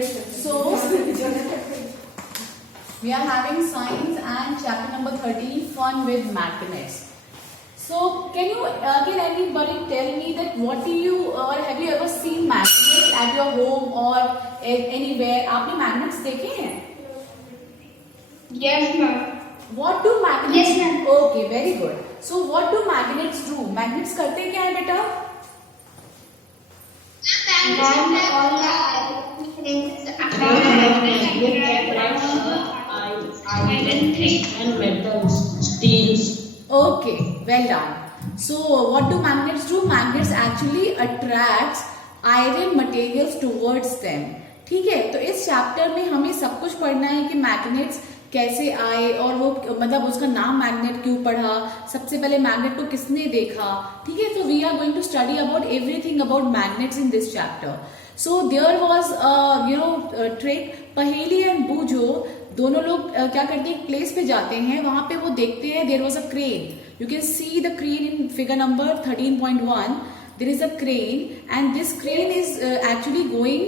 So we are having science and chapter number 13, fun with magnets. So can anybody tell me that what do you or have you ever seen magnets at your home or anywhere? आपने magnets देखे हैं? Yes, ma'am. What do magnets? Yes, ma'am. Okay, very good. So what do magnets do? Magnets करते क्या है बेटा? And metals, steels. Okay, well done. So what do magnets do? Magnets actually attracts iron materials towards them. ठीक है, तो इस chapter में हमें सब कुछ पढ़ना है कि मैग्नेट्स कैसे आए और वो मतलब उसका नाम मैग्नेट क्यों पढ़ा, सबसे पहले मैग्नेट को किसने देखा. ठीक है, तो we are going to study about everything about magnets in this chapter. So there was trick. पहेली एंड बूझो दोनों लोग क्या करते हैं, प्लेस पे जाते हैं, वहां पे वो देखते हैं there was a crane. You can see the crane in figure number 13.1. There is a crane and this crane is actually going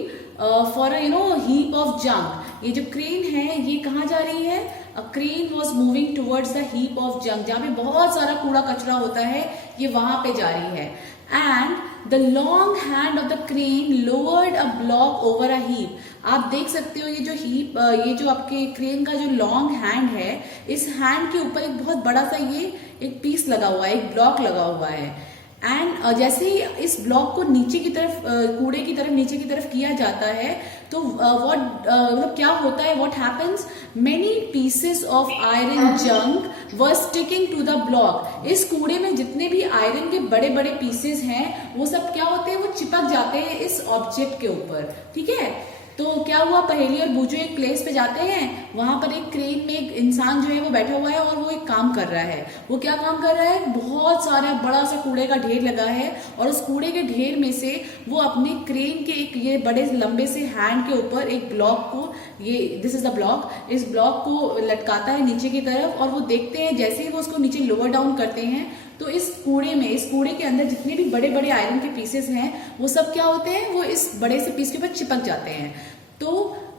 for heap of junk. ये जो क्रेन है ये कहाँ जा रही है? A crane was moving towards the heap of junk. जहां पे बहुत सारा कूड़ा कचरा होता है ये वहां पे जा रही है. And the long hand of the crane lowered a block over a heap. आप देख सकते हो ये जो हीप ये जो आपके क्रेन का जो लॉन्ग हैंड है, इस हैंड के ऊपर एक बहुत बड़ा सा ये एक पीस लगा हुआ है, एक ब्लॉक लगा हुआ है. एंड जैसे ही इस ब्लॉक को नीचे की तरफ कूड़े की तरफ नीचे की तरफ किया जाता है तो मतलब क्या होता है, what happens, many pieces of iron junk were sticking to the block. इस कूड़े में जितने भी आयरन के बड़े बड़े पीसेस हैं वो सब क्या होते हैं, वो चिपक जाते हैं इस ऑब्जेक्ट के ऊपर. ठीक है, तो क्या हुआ, पहेली और बूझो एक प्लेस पे जाते हैं, वहां पर एक क्रेन में एक इंसान जो है वो बैठा हुआ है और वो एक काम कर रहा है. वो क्या काम कर रहा है, बहुत सारा बड़ा सा कूड़े का ढेर लगा है और उस कूड़े के ढेर में से वो अपने क्रेन के एक ये बड़े लंबे से हैंड के ऊपर एक ब्लॉक को, ये दिस इज द ब्लॉक, इस ब्लॉक को लटकाता है नीचे की तरफ. और वो देखते हैं जैसे ही वो उसको नीचे लोअर डाउन करते हैं तो इस कूड़े के अंदर जितने भी बड़े बड़े आयरन के पीसेस हैं वो सब क्या होते हैं, वो इस बड़े से पीस के ऊपर चिपक जाते हैं. तो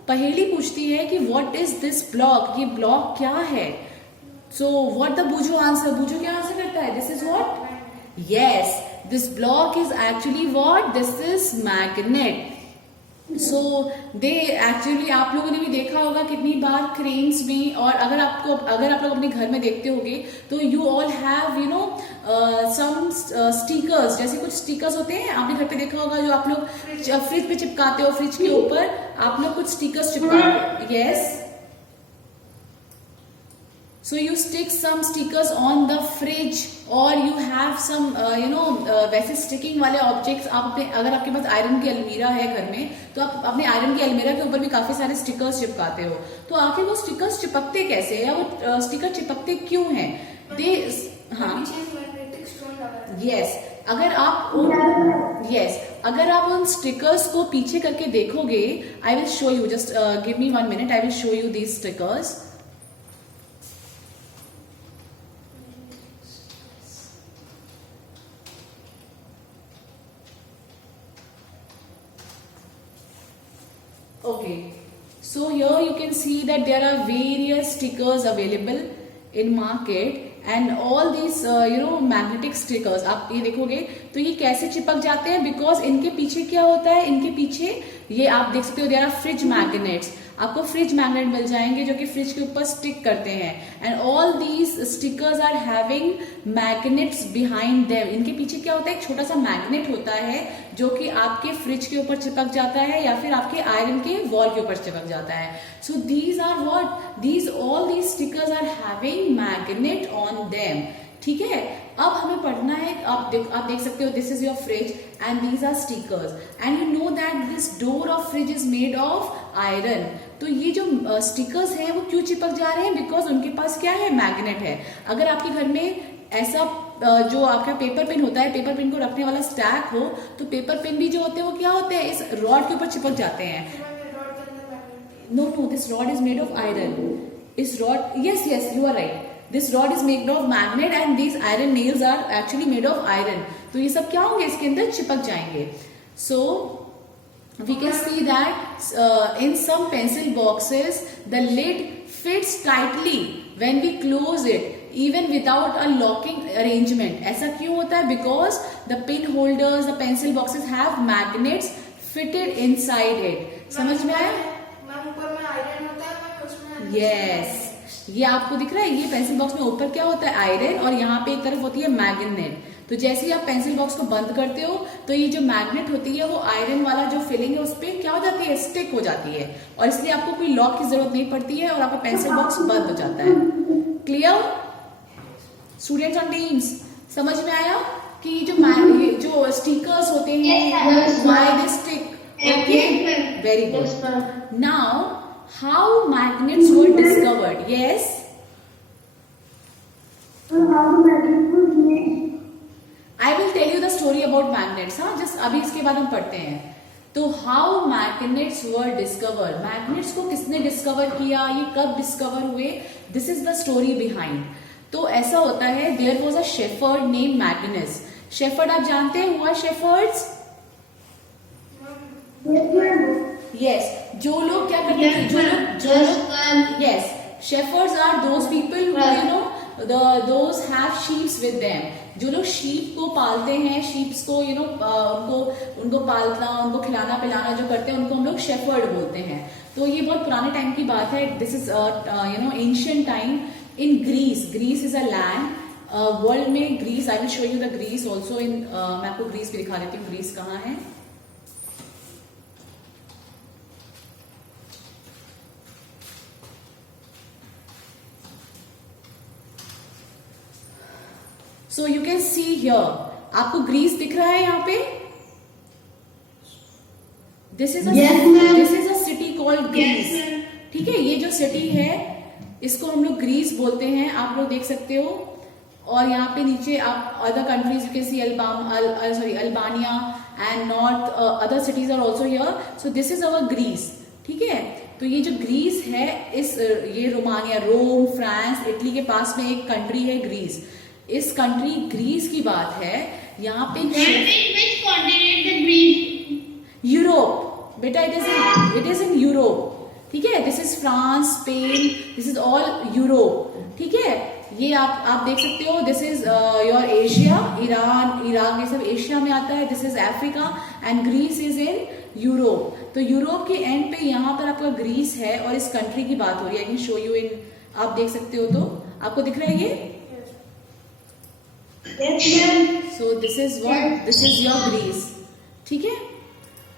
पहेली पूछती है कि व्हाट इज दिस ब्लॉक, ये ब्लॉक क्या है. सो व्हाट द बूझो आंसर, बूझो क्या आंसर करता है, this is what, yes, this block is actually what, this is magnet. So they actually आप लोगों ने भी देखा होगा कितनी बार क्रेन्स में, और अगर आप लोग अपने घर में देखते होंगे तो you all have some stickers, जैसे कुछ स्टिकर्स होते हैं आपने घर पे देखा होगा जो आप लोग फ्रिज पे चिपकाते हो, फ्रिज के ऊपर आप लोग कुछ स्टिकर्स चिपकाते हो. Yes, so you stick some stickers on the fridge or you have some वैसे स्टिकिंग वाले ऑब्जेक्ट्स आप अपने, अगर आपके पास आयरन की अलमीरा है घर में तो आप अपने आयरन की अलमीरा के ऊपर भी काफी सारे स्टिकर्स चिपकाते हो. तो आखिर वो स्टिकर्स चिपकते कैसे हैं या वो स्टिकर चिपकते क्यों हैं? दे हाँ यस, अगर आप उन स्टिकर्स को पीछे करके देखोगे, आई will show you, just give me 1 minute, I will show you these stickers. Okay, so here you can see that there are various stickers available in market and all these magnetic stickers. आप ये देखोगे तो ये कैसे चिपक जाते हैं, because इनके पीछे क्या होता है, इनके पीछे ये आप देख सकते हो देयर आर फ्रिज मैग्नेट्स. आपको फ्रिज मैग्नेट मिल जाएंगे जो कि फ्रिज के ऊपर स्टिक करते हैं. And all these stickers are having magnets behind them. इनके पीछे क्या होता है, एक छोटा सा मैग्नेट होता है जो कि आपके फ्रिज के ऊपर चिपक जाता है या फिर आपके आयरन के वॉल के ऊपर चिपक जाता है. So these are what, all these stickers are having magnet on them. ठीक है, अब हमें पढ़ना है, आप देख सकते हो this is your fridge and these are stickers and you know that this door of fridge is made of iron. तो ये जो स्टिकर्स हैं वो क्यों चिपक जा रहे हैं, बिकॉज उनके पास क्या है, मैग्नेट है. अगर आपके घर में ऐसा जो आपका पेपर पेन होता है, पेपर पेन को रखने वाला स्टैक हो, तो पेपर पेन भी जो होते हैं वो क्या होते हैं, इस रॉड के ऊपर चिपक जाते हैं. No, this rod is made of iron. इस rod, yes you are right, this rod is made of magnet and these iron nails are actually made of iron. तो ये सब क्या होंगे, इसके अंदर चिपक जाएंगे. So we can see that in some pencil boxes the lid fits tightly when we close it even without a locking arrangement. ऐसा क्यों होता है? Because the pin holders, the pencil boxes have magnets fitted inside it. समझ में आया? Ma'am ऊपर में iron होता है, मैम उसमें यस, ये आपको दिख रहा है, ये पेंसिल बॉक्स में ऊपर क्या होता है? आयरन, और यहाँ पे एक तरफ होती है मैग्नेट। तो जैसे ही आप पेंसिल बॉक्स को बंद करते हो तो ये जो मैग्नेट होती है वो आयरन वाला जो फिलिंग है उस पर क्या हो जाती है? स्टिक हो जाती है, और इसलिए आपको कोई लॉक की जरूरत नहीं पड़ती है और आपका पेंसिल बॉक्स बंद हो जाता है। Clear students and teams? समझ में आया कि ये जो स्टिकर्स होते हैं, why they stick? Okay, very good. Now how magnets were discovered? Yes, I will tell you the story about magnets. हाँ, जस्ट अभी इसके बाद हम पढ़ते हैं। तो how magnets were discovered, magnets को किसने डिस्कवर किया, ये कब डिस्कवर हुए, this is the story behind. तो ऐसा होता है, there was a shepherd name Magnus. Shepherd आप जानते हैं, हुआ शेफर्ड्स? यस, जो लोग क्या करते हैं, जो लोग yes, shepherds are those people who you know those have sheeps with them, जो लोग शीप को पालते हैं, शीप्स को यू नो उनको पालना, उनको खिलाना पिलाना जो करते हैं उनको हम लोग शेफर्ड बोलते हैं। तो ये बहुत पुराने टाइम की बात है, this is you know ancient time in Greece. Greece is a land world में, Greece, I will show you the Greece also in, मैं आपको ग्रीस भी दिखा देती हूँ, ग्रीस कहाँ है। So you can see here, आपको ग्रीस दिख रहा है यहाँ पे? This is a city called Greece. ठीक है, ये जो सिटी है इसको हम लोग ग्रीस बोलते हैं, आप लोग देख सकते हो। और यहाँ पे नीचे आप other countries you can see, Albania and north, other cities are also here. So this is our Greece. ठीक है, तो ये जो ग्रीस है, ये रोमानिया, रोम, फ्रांस, इटली के पास में एक कंट्री है ग्रीस। इस कंट्री ग्रीस की बात है, यहाँ पे यूरोप, बेटा इट इज इन यूरोप। ठीक है, this is France, Spain, this is all Europe. ठीक है, ये आप देख सकते हो, this is your Asia, Iran, Iraq, ये सब एशिया में आता है। This is Africa and Greece is in Europe. तो यूरोप के एंड पे यहाँ पर आपका ग्रीस है और इस कंट्री की बात हो रही है। I can show you in, आप देख सकते हो, तो आपको दिख रहा है ये? So this is your Greece. ठीक है,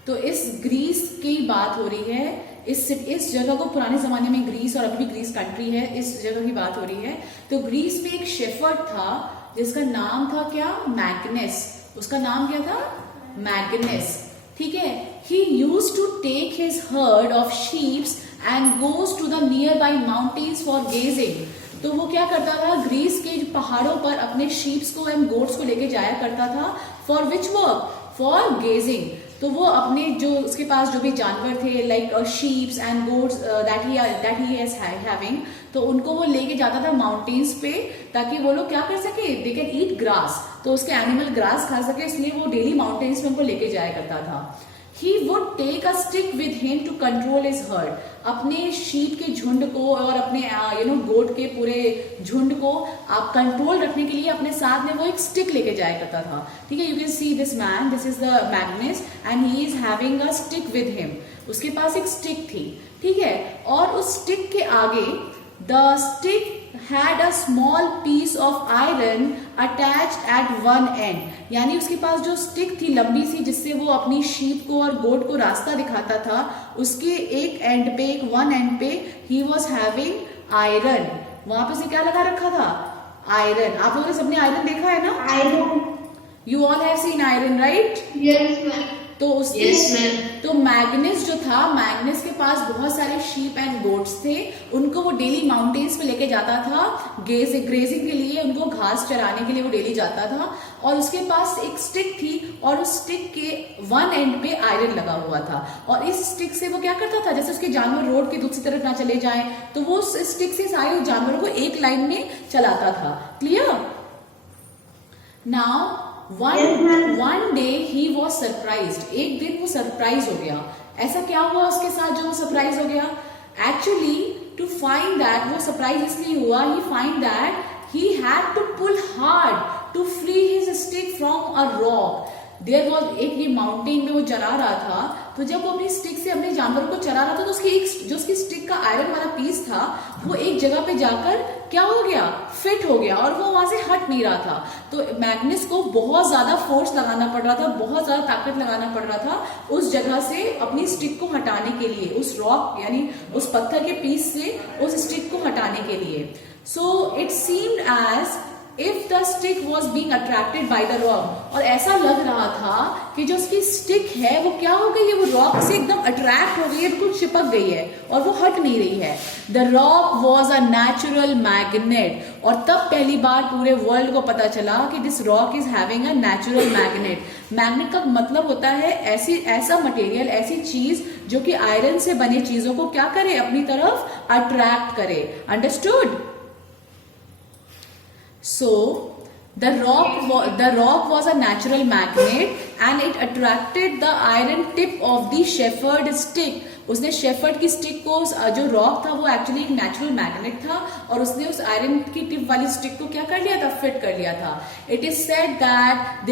तो इस ग्रीस की बात हो रही है, इस जगह को पुराने जमाने में ग्रीस, और अभी भी ग्रीस कंट्री है, इस जगह की बात हो रही है। तो ग्रीस में एक शेफर्ड था जिसका नाम था क्या? मैग्नस। उसका नाम क्या था? मैग्नस। ठीक है, he used to take his herd of sheep and goes to the nearby mountains for grazing। तो वो क्या करता था? ग्रीस के पहाड़ों पर अपने शीप्स को एंड गोट्स को लेके जाया करता था। For which work? For grazing. तो वो अपने जो उसके पास जो भी जानवर थे, like sheeps and goats that he is having, तो उनको वो लेके जाता था माउंटेन्स पे, ताकि वो लोग क्या कर सके? दे कैन ईट ग्रास, तो उसके एनिमल ग्रास खा सके, इसलिए वो डेली माउंटेन्स में उनको लेके जाया करता था। He would take a stick with him to control his herd। अपने शीप के झुंड को और अपने गोट के पूरे झुंड को आप कंट्रोल रखने के लिए अपने साथ में वो एक स्टिक लेके जाया करता था। ठीक है, you can see this man, this is the Magnus and he is having a stick with him. उसके पास एक स्टिक थी। ठीक है, और उस स्टिक के आगे the stick had a small piece of iron attached at one end। यानी उसके पास जो स्टिक थी लंबी सी, जिससे वो अपनी शीप को और गोट को रास्ता दिखाता था, उसके एक एंड पे, एक वन एंड पे he was having iron। वहां पे से क्या लगा रखा था? आयरन। आप लोगों ने सबने आयरन देखा है ना? Iron. You all have seen iron, right? Yes ma'am. तो उसके तो मैग्नस जो था, मैग्नस के पास बहुत सारे शीप एंड गोट्स थे, उनको वो डेली माउंटेन्स पे लेके जाता था ग्रेजिंग के लिए, उनको घास चराने के लिए वो डेली जाता था। और उसके पास एक स्टिक थी और उस स्टिक के वन एंड पे आयरन लगा हुआ था। और इस स्टिक से वो क्या करता था, जैसे उसके जानवर रोड की दूसरी तरफ ना चले जाएं, तो वो उस स्टिक से सारे जानवरों को एक लाइन में चलाता था। Clear? Now one day he was surprised। एक दिन वो सरप्राइज हो गया ऐसा क्या हुआ उसके साथ जो वो सरप्राइज हो गया? एक्चुअली टू फाइंड दैट, वो सरप्राइज इसलिए हुआ, he find that he had to pull hard to free his stick from a rock. There was, एक ये माउंटेन में वो चरा रहा था, तो जब वो अपनी स्टिक से अपने जानवर को चरा रहा था तो उसकी एक जो उसकी स्टिक का आयरन वाला पीस था वो एक जगह पे जाकर क्या हो गया? फिट हो गया और वो वहां से हट नहीं रहा था। तो मैग्नस को बहुत ज्यादा फोर्स लगाना पड़ रहा था, बहुत ज्यादा ताकत लगाना पड़ रहा था उस जगह से अपनी स्टिक को हटाने के लिए, उस रॉक यानी उस पत्थर के पीस से उस स्टिक को हटाने के लिए। So it seemed as if the stick was being attracted by the rock, और ऐसा लग रहा था कि जो उसकी स्टिक है वो क्या हो गई है? वो रॉक से एकदम अट्रैक्ट हो गई है, बिल्कुल चिपक गई है और वो हट नहीं रही है। The rock was a natural magnet, और तब पहली बार पूरे वर्ल्ड को पता चला कि this rock is having a natural magnet. Magnet का मतलब होता है ऐसा मटेरियल, ऐसी चीज जो कि आयरन से बने चीजों को क्या करे? अपनी तरफ अट्रैक्ट करे। Understood? So the rock was a natural magnet and it attracted the iron tip of the shepherd stick. उसने शेफर्ड की स्टिक को, जो रॉक था वो एक्चुअली एक नेचुरल मैग्नेट था और उसने उस आयरन की टिप वाली स्टिक को क्या कर लिया था? फिट कर लिया था। It is said that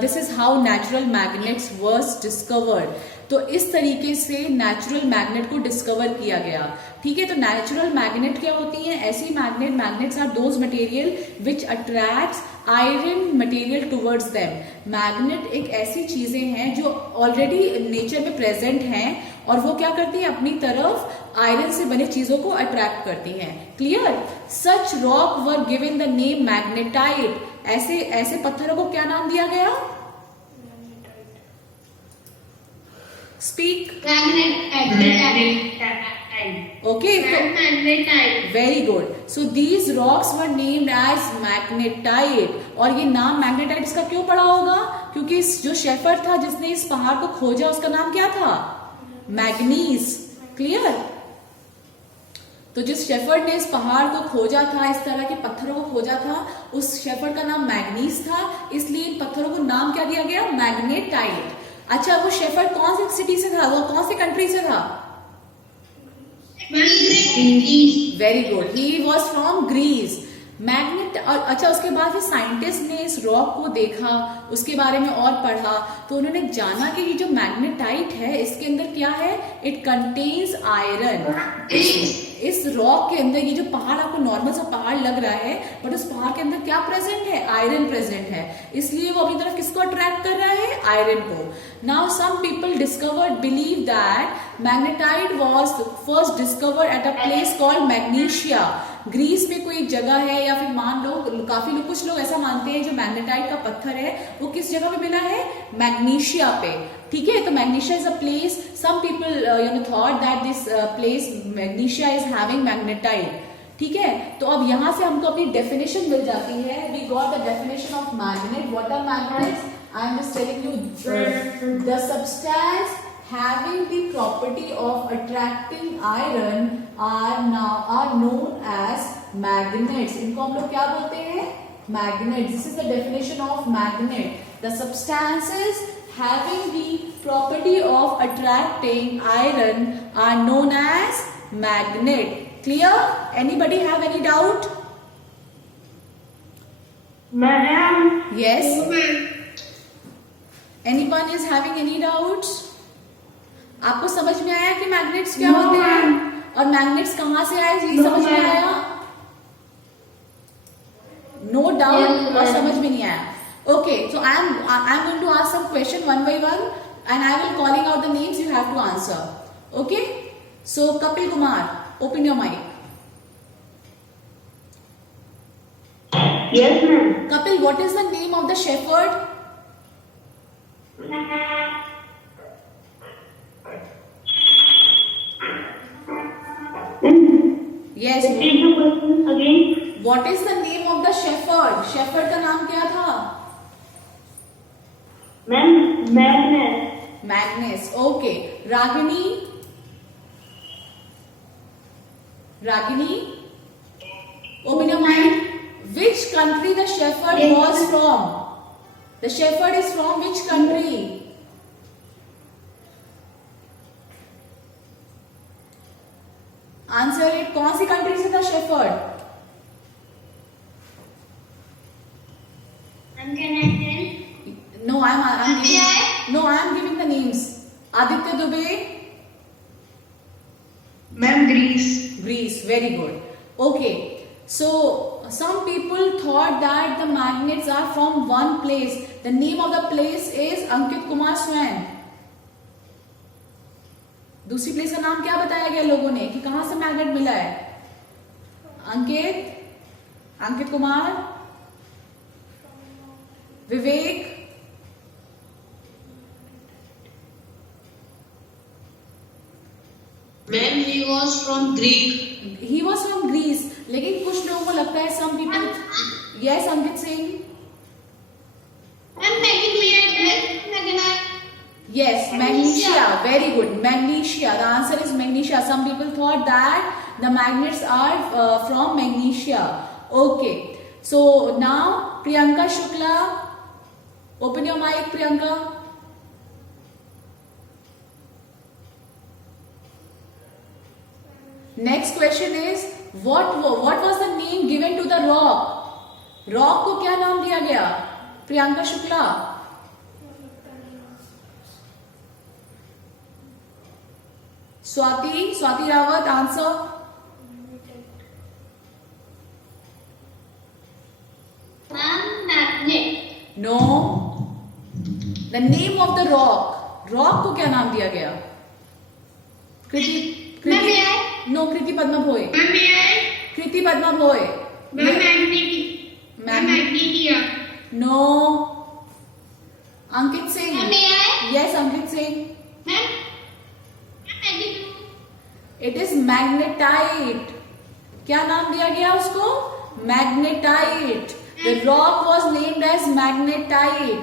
this is how natural magnets was discovered. तो इस तरीके से नेचुरल मैग्नेट को डिस्कवर किया गया। ठीक है, तो नेचुरल मैग्नेट क्या होती हैं? ऐसी magnets are those material which attracts iron material towards them. Magnet एक ऐसी चीजें हैं जो ऑलरेडी नेचर में प्रेजेंट हैं और वो क्या करती है? अपनी तरफ आयरन से बने चीजों को अट्रैक्ट करती हैं। Clear? Such rock were given the name magnetite. ऐसे पत्थरों को क्या नाम दिया गया? Speak. Okay. Very good. So these rocks were named as magnetite. और ये नाम मैग्नेटाइट इसका क्यों पड़ा होगा? क्योंकि जो शेफर्ड था जिसने इस पहाड़ को खोजा उसका नाम क्या था? मैग्नीज। क्लियर? तो जिस शेफर्ड ने इस पहाड़ को खोजा था, इस तरह के पत्थरों को खोजा था, उस शेफर्ड का नाम मैग्नीज था, इसलिए इन पत्थरों को नाम क्या दिया गया? मैग्नेटाइट। अच्छा, वो शेफर्ड कौन सी सिटी से था? वो कौन सी कंट्री से था? Very good, he was from Greece. Magnet. अच्छा, उसके बाद फिर साइंटिस्ट ने इस रॉक को देखा, उसके बारे में और पढ़ा, तो उन्होंने जाना कि ये जो मैग्नेटाइट है इसके अंदर क्या है? It contains iron. इस रॉक के अंदर, ये जो पहाड़ आपको नॉर्मल सा पहाड़ लग रहा है, बट उस पहाड़ के अंदर क्या प्रेजेंट है? आयरन प्रेजेंट है, इसलिए वो अपनी तरफ किसको अट्रैक्ट कर रहा है? आयरन को। Now some people discovered believe that magnetite was first discovered at a place called Magnesia. Greece में कोई एक जगह है, या फिर मान लो कुछ लोग ऐसा मानते हैं जो मैग्नेटाइट का पत्थर है वो किस जगह पे मिला है? मैग्नीशिया पे। ठीक है, तो Magnesia is a place, some people thought that this place Magnesia is having magnetite. ठीक है, तो अब यहां से हमको अपनी डेफिनेशन मिल जाती है। We got the definition of magnet. What are magnets? I am just telling you the substance having the property of attracting iron are known as magnets. इनको हम लोग क्या बोलते हैं? Magnets. This is the definition of magnet. The substances having the property of attracting iron are known as magnet. Clear? Anybody have any doubt? Madam. Yes. Anyone is having any doubts? आपको समझ में आया कि magnets क्या होते हैं और magnets कहां से आए? ये समझ में आया? No doubt? और समझ में नहीं आया? Okay, so I am going to ask some question one by one and I will calling out the names, you have to answer. Okay, so Kapil Kumar, open your mic. Yes, ma'am. Kapil, what is the name of the shepherd? Yes. Repeat the question again. What is the name of the shepherd? Shepherd का नाम क्या था? Ma'am, Magnus. Magnus. Okay. Ragini. Ragini. Open your mind. Which country the shepherd was from? The shepherd is from which country? Answer it. कौन सी country से था shepherd? No, I'm giving the names. Aditya Dubey, ma'am Greece. Greece. Very good. Okay. So some people thought that the magnets are from one place. The name of the place is Ankit Kumar Swain. दूसरी place का नाम क्या बताया गया लोगों ने कि कहां से मैग्नेट मिला है? Ankit Kumar, Vivek, ma'am he was from Greek. He was from Greece, लेकिन कुछ लोगों को लगता है some people. Yes Ankit Singh. Yes, magnesia. Very good. Magnesia. The answer is magnesia. Some people thought that the magnets are from magnesia. Okay. So now Priyanka Shukla, open your mic, Priyanka. Next question is what was the name given to the rock? Rock को क्या नाम दिया गया? Priyanka Shukla. Swati Rawat, answer. No, the name of the rock. Rock को क्या नाम दिया गया? नो, कृति पद्मा भोए। कृति पद्मा भोए। No, Ankit Singh. Yes Ankit Singh. It is magnetite. क्या नाम दिया गया उसको? Magnetite. The rock was named as magnetite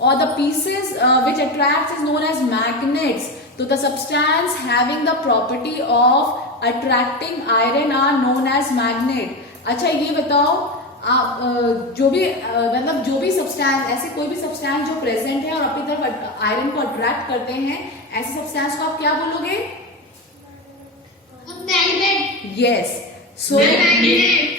और the pieces which attract is known as magnets. तो the substance having the property of attracting iron are known as magnet. अच्छा ये बताओ आप जो भी मतलब जो भी सब्सटेंस, ऐसे कोई भी सब्सटेंस जो प्रेजेंट है और अपनी तरफ आयरन को अट्रैक्ट करते हैं, ऐसे सब्सटेंस को आप क्या बोलोगे? यस। सो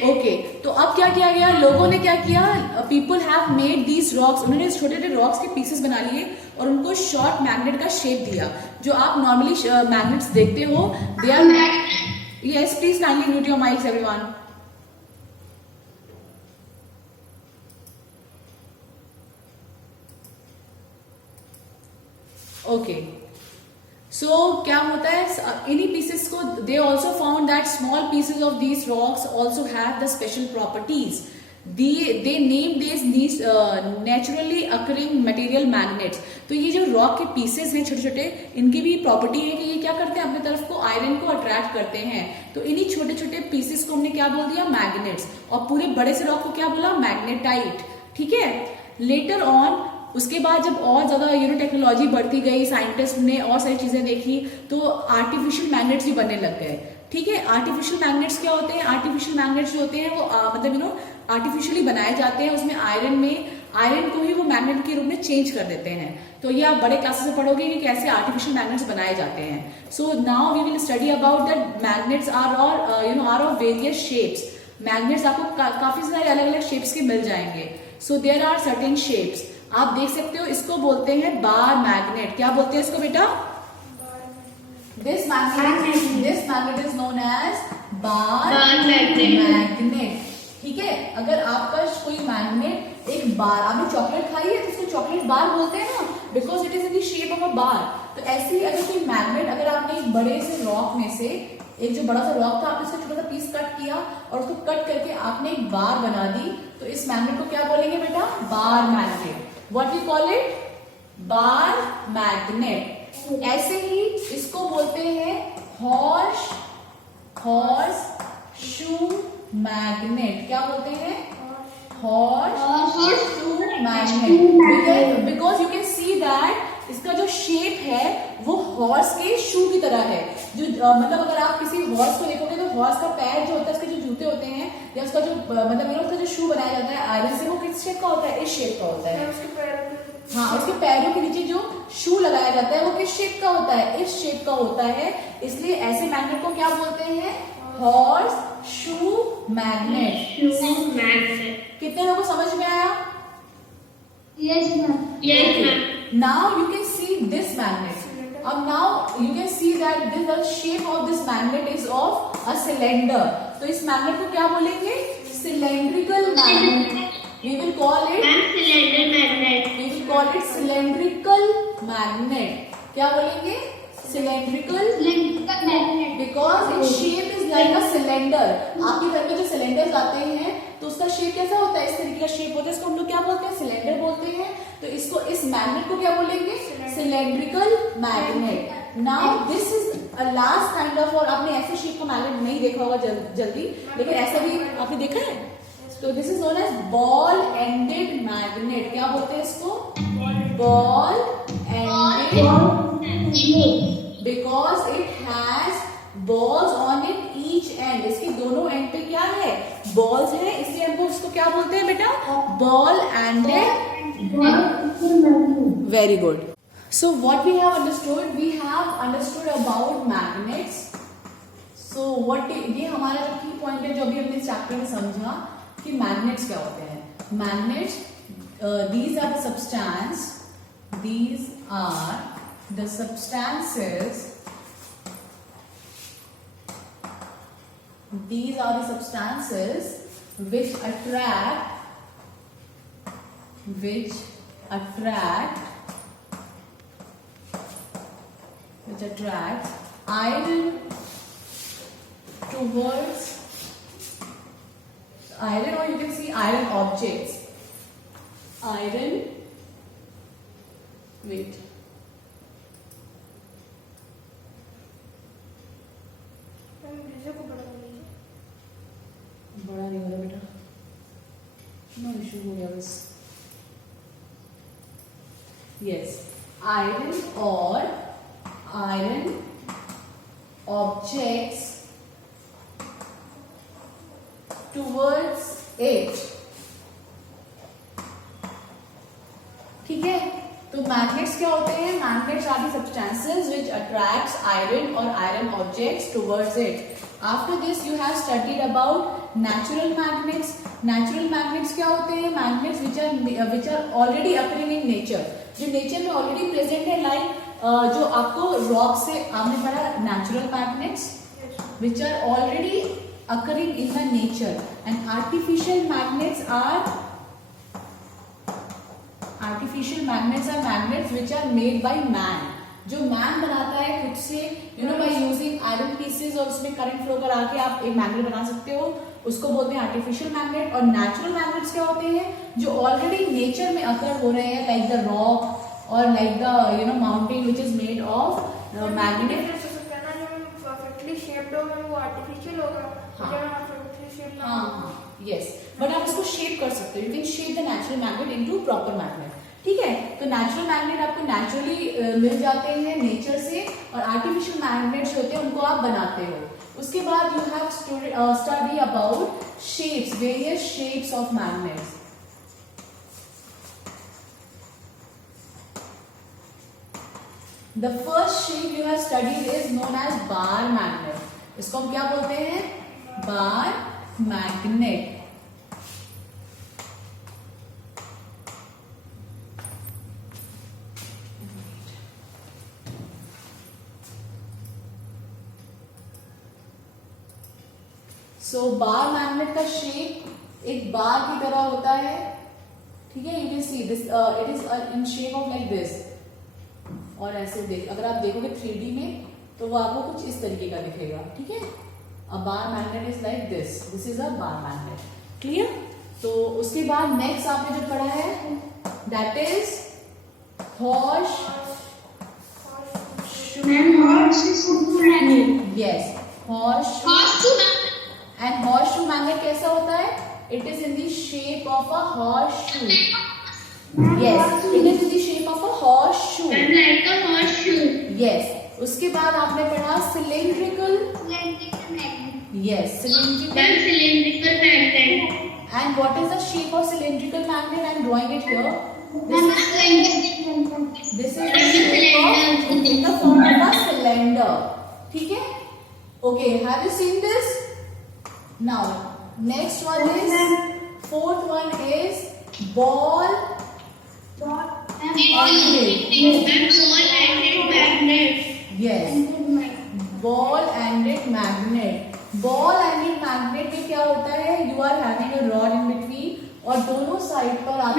ओके, तो अब क्या किया गया? लोगों ने क्या किया? People have made these rocks. उन्होंने छोटे छोटे रॉक्स के पीसेस बना लिए और उनको शॉर्ट मैग्नेट का शेप दिया। जो आप नॉर्मली मैग्नेट्स देखते हो, they are. Yes, please kindly mute your mics everyone. Okay, so क्या होता है इन्हीं पीसेस को, they also found that small pieces of these rocks also have the special properties. They name these naturally occurring material magnets. तो ये जो rock के pieces हैं छोटे छोटे, इनकी भी प्रॉपर्टी है कि ये क्या करते हैं? अपनी तरफ को आयरन को अट्रैक्ट करते हैं। तो इन्हीं छोटे छोटे पीसेस को हमने क्या बोल दिया? मैग्नेट्स। और पूरे बड़े से रॉक को क्या बोला? मैग्नेटाइट। ठीक है। लेटर ऑन, उसके बाद जब और ज्यादा टेक्नोलॉजी बढ़ती गई, साइंटिस्ट ने और सारी चीजें देखी, तो आर्टिफिशियल मैग्नेट्स भी बनने लग गए। ठीक है। आर्टिफिशियल मैग्नेट्स क्या होते हैं? आर्टिफिशियल मैग्नेट्स जो होते हैं वो मतलब आर्टिफिशियली बनाए जाते हैं। उसमें आयरन को ही वो मैग्नेट के रूप में चेंज कर देते हैं। तो ये आप बड़े क्लासेस में पढ़ोगे कि कैसे आर्टिफिशियल मैग्नेट्स बनाए जाते हैं। So now we will study about that magnets are of various shapes. Magnets आपको काफी सारे अलग अलग शेप्स के मिल जाएंगे। So there are certain shapes. आप देख सकते हो, इसको बोलते हैं बार मैग्नेट। क्या बोलते हैं इसको बेटा? This magnet is known as bar magnet. ठीक है। अगर आपका कोई मैग्नेट एक बार, आपने चॉकलेट खाई है तो उसको चॉकलेट बार बोलते हैं ना, because it is in the shape of a bar. तो ऐसे ही अगर कोई मैग्नेट, अगर आपने एक बड़े से रॉक में से एक जो बड़ा सा रॉक था, आपने उसका छोटा सा पीस कट किया और उसको कट करके आपने एक बार बना दी, तो इस मैग्नेट को क्या बोलेंगे बेटा? Bar magnet. What we call it? Bar magnet. ऐसे ही इसको बोलते हैं हॉर्स शू मैग्नेट। क्या बोलते हैं? Horse shoe magnet. Because you can see that इसका जो शेप है वो हॉर्स के शू की तरह है। जो मतलब अगर आप किसी हॉर्स को देखोगे तो हॉर्स का पैर जो होता है, उसके जो जूते होते हैं या उसका जो मतलब उसका जो शू बनाया जाता है आयरन से, वो किस शेप का होता है? इस शेप का होता है। हाँ, उसके पैरों के नीचे जो शू लगाया जाता है वो किस शेप का होता है? इस शेप का होता है, इसलिए ऐसे मैग्नेट को क्या बोलते हैं? Horse shoe magnet. कितने लोगों को समझ में आया? Yes, ma'am. Yes, ma'am. Now you can see this magnet. Now you can see that the shape of this magnet is of a cylinder. तो इस मैग्नेट को क्या बोलेंगे? Cylindrical magnet. We will call it. Ma'am, cylinder magnet. We will call it cylindrical magnet. क्या बोलेंगे? Cylindrical. Because its shape is like a cylinder. आपके घर में जो सिलेंडर्स आते हैं तो उसका शेप कैसा होता है? इस तरीके का शेप होता है, इसको हम लोग क्या बोलते हैं? सिलेंडर बोलते हैं। तो इसको, इस मैग्नेट को क्या बोलेंगे? Cylindrical magnet. Now this is a last kind of, और आपने ऐसे शेप का मैग्नेट नहीं देखा होगा जल्दी, लेकिन ऐसा भी आपने देखा है। तो this is known as ball ended magnet. क्या बोलते हैं इसको? Ball ended, because it has balls on it each end. इसके दोनों एंड पे क्या है? बॉल्स है, इसलिए हमको उसको क्या बोलते हैं बेटा? Ball ended. Very good. So what we have understood about magnets. So what ये हमारा जो की पॉइंट है जो अभी हमने चैप्टर में समझा कि मैग्नेट्स क्या होते हैं. Magnets, these are the substances which attract iron towards iron, or you can see iron objects. Wait. बड़ा नहीं हो रहा बेटा, नो इशू हो गया बस. Yes, iron or iron objects towards it. ठीक है, तो मैग्नेट्स क्या होते हैं? Magnets are the substances which attracts iron और iron objects towards it. After this you have studied about natural magnets. Natural magnets क्या होते हैं? Magnets which are already occurring in nature, जो नेचर में ऑलरेडी प्रेजेंट है. Like जो आपको rock से आपने पढ़ा natural magnets which are already occurring in the nature, and artificial magnets are magnets which are made by man. जो man बनाता है खुद से, बाय यूजिंग आयरन पीसेस, और उसमें करंट फ्लो करा के आप एक मैग्नेट बना सकते हो, उसको बोलते हैं आर्टिफिशियल मैग्नेट. और नेचुरल मैग्नेट्स क्या होते हैं? जो ऑलरेडी नेचर में अकर हो रहे हैं, लाइक द रॉक और like the mountain which is made of magnet. हाँ, यस, बट आप इसको शेप कर सकते हो. You can shape the natural magnet into proper magnet. ठीक है, तो नेचुरल मैग्नेट आपको नेचुरली मिल जाते हैं नेचर से, और आर्टिफिशियल मैग्नेट्स होते हैं उनको आप बनाते हो. उसके बाद you have study about shapes, various shapes of magnets. The first shape you have studied is known as bar magnet. इसको हम क्या बोलते हैं? Bar magnet. So bar magnet का शेप एक बार की तरह होता है. ठीक है, you can see this, it is in shape of like this. और ऐसे अगर आप देखोगे 3D में तो वो आपको कुछ इस तरीके का दिखेगा. ठीक है, a bar magnet is like this is a bar magnet. Clear? तो उसके बाद नेक्स्ट आपने जो पढ़ा है that is horseshoe. Yes, horseshoe. And horseshoe magnet कैसा होता है? It is in the shape of a horseshoe. Yes, it is in the shape of a horseshoe. Like a horseshoe. Yes. उसके बाद आपने पढ़ा cylindrical. Yes, cylindrical. Cylindrical magnet. And what is the shape of cylindrical magnet? I am drawing it here. This is in the form of a cylinder. ठीक है? Okay, have you seen this? Now, next one is, fourth one is ball yes, ball-ended magnet. Ball-ended magnet में क्या होता है? You are having a rod in between और दोनों side पर आप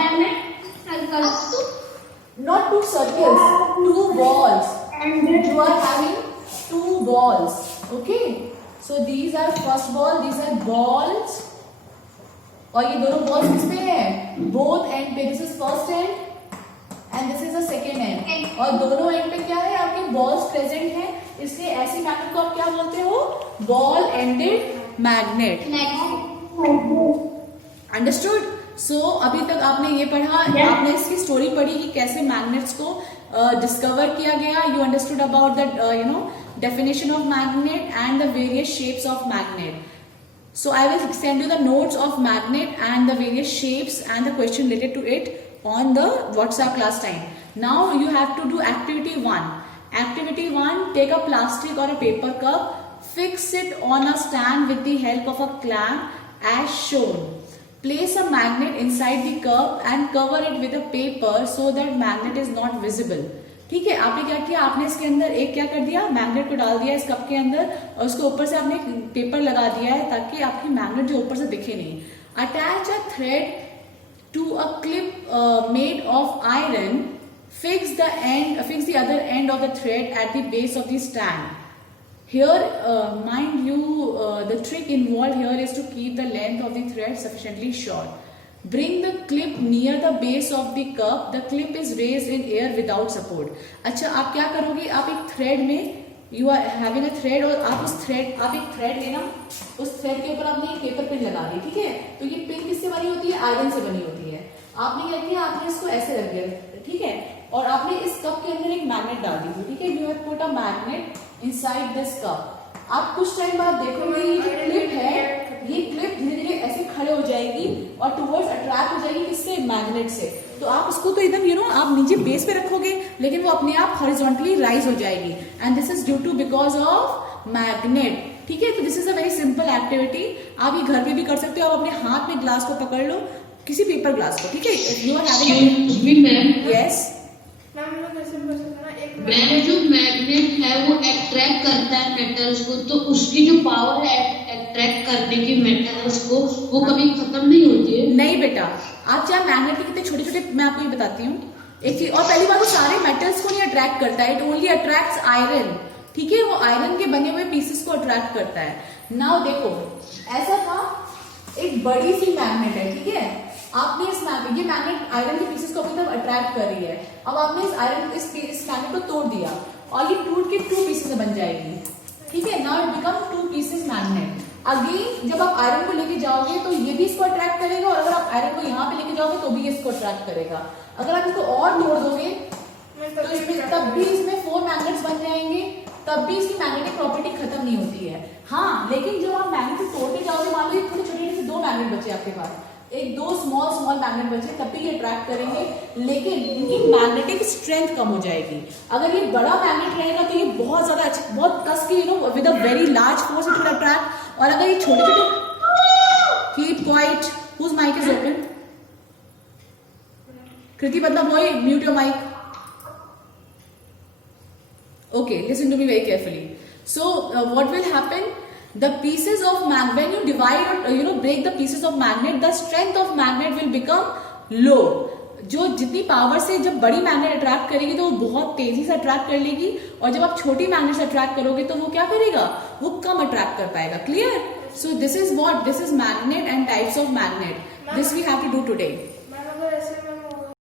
not two circles, two balls. You are having two balls. Okay, so these are first ball, these are balls. और ये दोनों balls किस पे है? Both end पे. This is first end and this is the second end. और दोनों end पे क्या है? आपके balls present हैं. इसलिए ऐसी मैग्नेट को आप क्या बोलते हो? Ball ended magnet. अंडरस्टूड? सो अभी तक आपने ये पढ़ा, आपने इसकी स्टोरी पढ़ी कि कैसे मैग्नेट्स को डिस्कवर किया गया. You understood about the definition of magnet and the various shapes of magnet. So I will send you the notes of magnet and the various shapes and the question related to it on the WhatsApp class time. Now you have to do activity 1. Activity 1, take a plastic or a paper cup, fix it on a stand with the help of a clamp as shown. Place a magnet inside the cup and cover it with a paper so that magnet is not visible. ठीक है, आपने क्या किया? आपने इसके अंदर एक क्या कर दिया? मैग्नेट को डाल दिया इस कप के अंदर और उसके ऊपर से आपने पेपर लगा दिया है ताकि आपकी मैग्नेट जो ऊपर से दिखे नहीं. Attach a thread to a clip made of iron. Fix the other end of the thread at the base of the stand. Here, mind you, the trick involved here is to keep the length of the thread sufficiently short. Bring the clip near the base of the cup. The clip is raised in air without support. अच्छा, आप क्या करोगे? आप एक thread में, you are having a thread और आप एक थ्रेड लेना, उस थ्रेड के ऊपर आपने एक पेपर पिन लगा दी. ठीक है, तो ये पिन किससे बनी होती है? आयरन से बनी होती है. आपने क्या किया? आपने इसको ऐसे रख दिया. ठीक है, और आपने इस कप के अंदर एक मैग्नेट डाल दी थी. ठीक है, you have put a magnet inside this cup. आप कुछ टाइम बाद देखोगे ये जो क्लिप है, ये क्लिप धीरे धीरे ऐसे खड़े हो जाएगी और टुवर्ड्स अट्रैक्ट हो जाएगी. किससे? मैग्नेट से. तो आप उसको तो एकदम आप नीचे बेस पे रखोगे लेकिन वो अपने आप हॉरिजॉन्टली राइज हो जाएगी. And this is due to because of magnet. ठीक है, तो this is a very simple activity. आप ये घर पे भी कर सकते हो. आप अपने हाथ में ग्लास को पकड़ लो, किसी पेपर ग्लास को. ठीक है, you are having yes ma'am, जो मैग्नेट है वो अट्रैक्ट करता है मेटल्स को, तो उसकी जो पावर है अट्रैक्ट करने की मेटल्स को, वो कभी खत्म नहीं होती है? नहीं बेटा, आप चाहे मैग्नेट के कितने छोटे छोटे, मैं आपको ये बताती हूँ एक चीज. और पहली बात, वो सारे मेटल्स को नहीं अट्रैक्ट करता है. It only attracts iron. ठीक है, वो आयरन के बने हुए पीसेस को अट्रैक्ट करता है. नाउ देखो, ऐसा था, एक बड़ी सी मैग्नेट है. ठीक है, आपने ये मैग्नेट आयरन के पीसेस को अपनी तरफ अट्रैक्ट कर रही है. अब आपने इस मैग्नेट को तोड़ दिया और ये टूट के 2 पीसेस में बन जाएगी. ठीक है, now it become 2 pieces magnet. Again जब आप आयरन को लेके जाओगे तो ये भी इसको अट्रैक्ट करेगा और अगर आप आयरन को यहाँ पे लेके जाओगे तो भी इसको अट्रैक्ट करेगा. अगर आप इसको और तोड़ दोगे तो तब भी इसमें 4 मैग्नेट्स बन जाएंगे. तब भी इसकी मैग्नेटिक प्रॉपर्टी खत्म नहीं होती है. हाँ, लेकिन जब आप मैग्नेट को तोड़ते जाओगे, मान लो छोटे छोटे से 2 मैग्नेट बचे आपके पास, 1-2 स्मॉल मैग्नेट बचे, तब भी ये अट्रैक्ट करेंगे लेकिन इनकी मैग्नेटिक स्ट्रेंथ कम हो जाएगी. अगर ये बड़ा मैग्नेट रहेगा तो ये बहुत ज्यादा अच्छा, बहुत कस के with a very large force it will attract. और अगर ये छोटे छोटे, keep quiet, whose mic is open? Kriti बदला बॉय, mute your mic. Okay, listen to me very carefully. So, what will happen? The pieces of magnet, when you divide or break the pieces of magnet, the strength of magnet will become low. जो जितनी power से जब बड़ी magnet attract करेगी तो वो बहुत तेजी से अट्रैक्ट कर लेगी, और जब आप छोटी मैग्नेट से अट्रैक्ट करोगे तो वो क्या करेगा? वो कम अट्रैक्ट कर पाएगा. Clear? So this is magnet and types of magnet. This we have to do today.